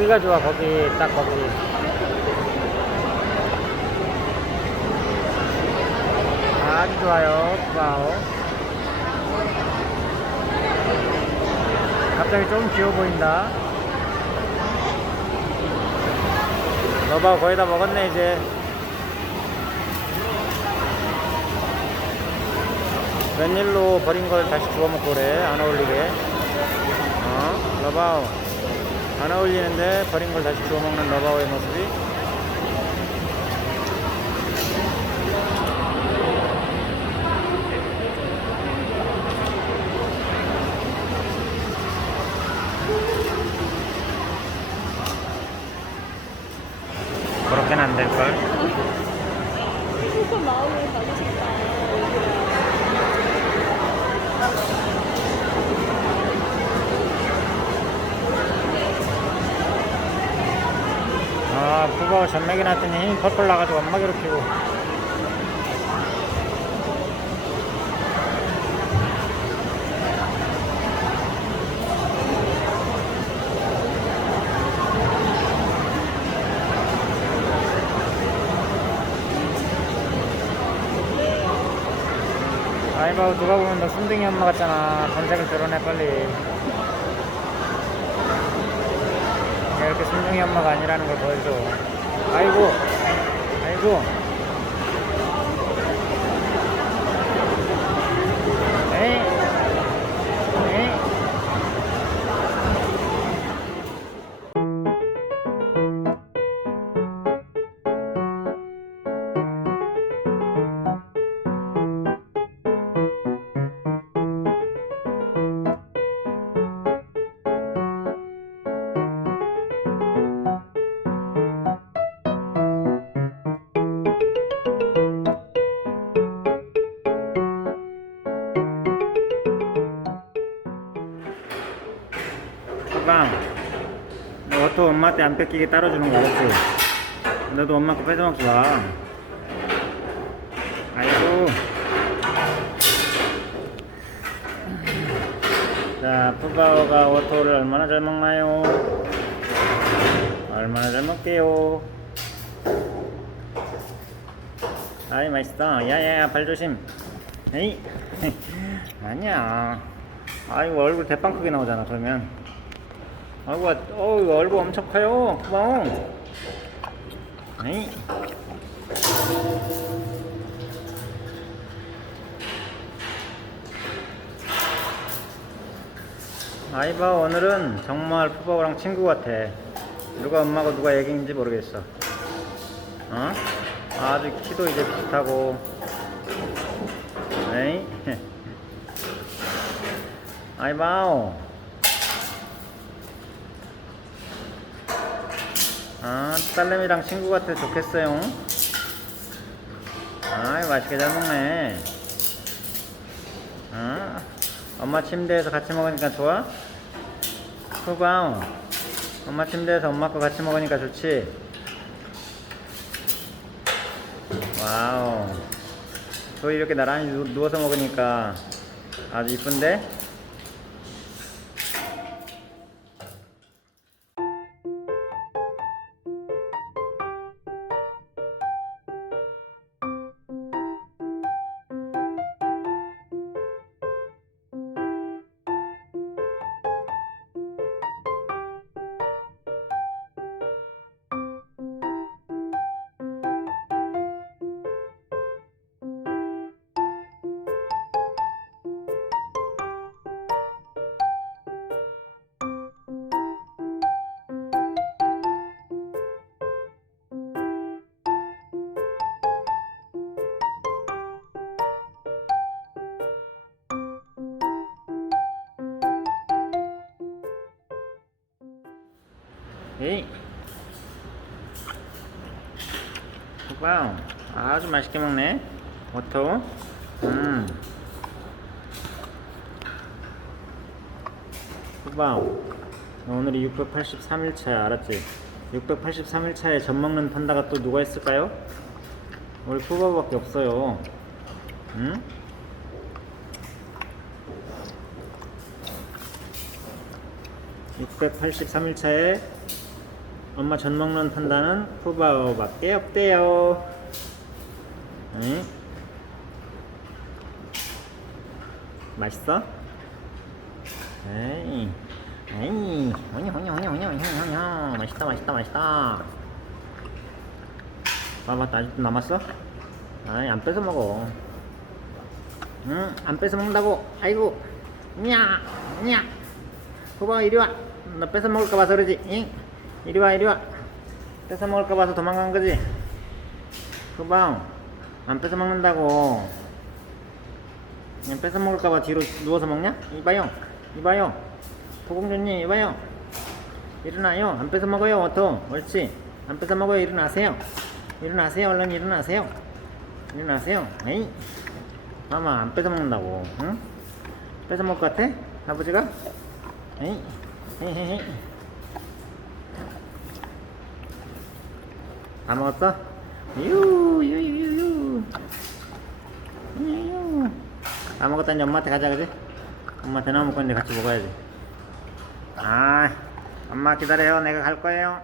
거기가 좋아. 거기 딱 거기. 아주 좋아요. 푸바오. 갑자기 좀 귀여워 보인다. 너봐 거의 다 먹었네 이제. 웬일로 버린 걸 다시 주워 먹고 그래. 안 어울리게. 러바오 안 어울리는데 버린 걸 다시 주워 먹는 러바오의 모습이. 그렇게는 안 될걸. 조금 마음을 가고 싶다. 푸바오 전맥이 났더니 힘이 펄펄 나가지고 엄마 괴롭히고. 아이바오 누가 보면 너 순둥이 엄마 같잖아. 검색을 드러내 빨리. 이렇게 순둥이 엄마가 아니라는 걸 보여줘. 아이고 아이고. 에이 에이. 너 오토 엄마한테 안 뺏기게 따라주는 거 알았지? 너도 엄마 거 뺏어먹지 마. 아이고. 자, 푸바오가 오토를 얼마나 잘 먹나요? 얼마나 잘 먹게요? 아이 맛있어. 야야야 발 조심. 에이. 아니야. 아이고 얼굴 대빵 크게 나오잖아 그러면. 아이고 얼굴 엄청 커요 푸바오. 에이. 아이바오 오늘은 정말 푸바오랑 친구 같아. 누가 엄마고 누가 애기인지 모르겠어. 아주 키도 이제 비슷하고. 에이. 아이바오. 딸내미랑 친구 같아. 좋겠어요. 아이 맛있게 잘 먹네. 엄마 침대에서 같이 먹으니까 좋아? 푸바오 엄마 침대에서 엄마 거 같이 먹으니까 좋지? 와우. 또 이렇게 나란히 누워서 먹으니까 아주 이쁜데? 에이. 와우 아주 맛있게 먹네 오토. 와우 오늘이 683일차야 알았지? 683일차에 젖 먹는 판다가 또 누가 있을까요? 우리 푸바오밖에 없어요. 응? 683일차에 엄마 전 먹는 판다는 푸바오밖에 없대요. 응? 맛있어? 에이, 에이, 호니, 맛있다, 맛있다, 맛있다. 봐봐, 아직도 남았어? 아이, 안 뺏어 먹어. 응, 안 뺏어 먹는다고. 아이고, 냐, 냐. 푸바오 이리 와. 너 뺏어 먹을까 봐서 그러지. 응? 이리 와, 이리 와. 뺏어 먹을까 봐서 도망간 거지. 푸바오, 안 뺏어 먹는다고. 그냥 뺏어 먹을까 봐 뒤로 누워서 먹냐? 이봐요, 이봐요. 포공주님, 이봐요. 일어나요. 안 뺏어 먹어요, 워터. 옳지. 안 뺏어 먹어요. 일어나세요. 일어나세요. 얼른 일어나세요. 일어나세요. 에이. 마마, 안 뺏어 먹는다고. 응? 뺏어 먹을 것 같아? 아버지가? 에이. 헤헤헤. 다 먹었어? 유유유유. 유유. 다 먹었다니 엄마한테 가자, 그지? 엄마 대나무 먹고 있는데 같이 먹어야지. 아, 엄마 기다려요. 내가 갈 거예요.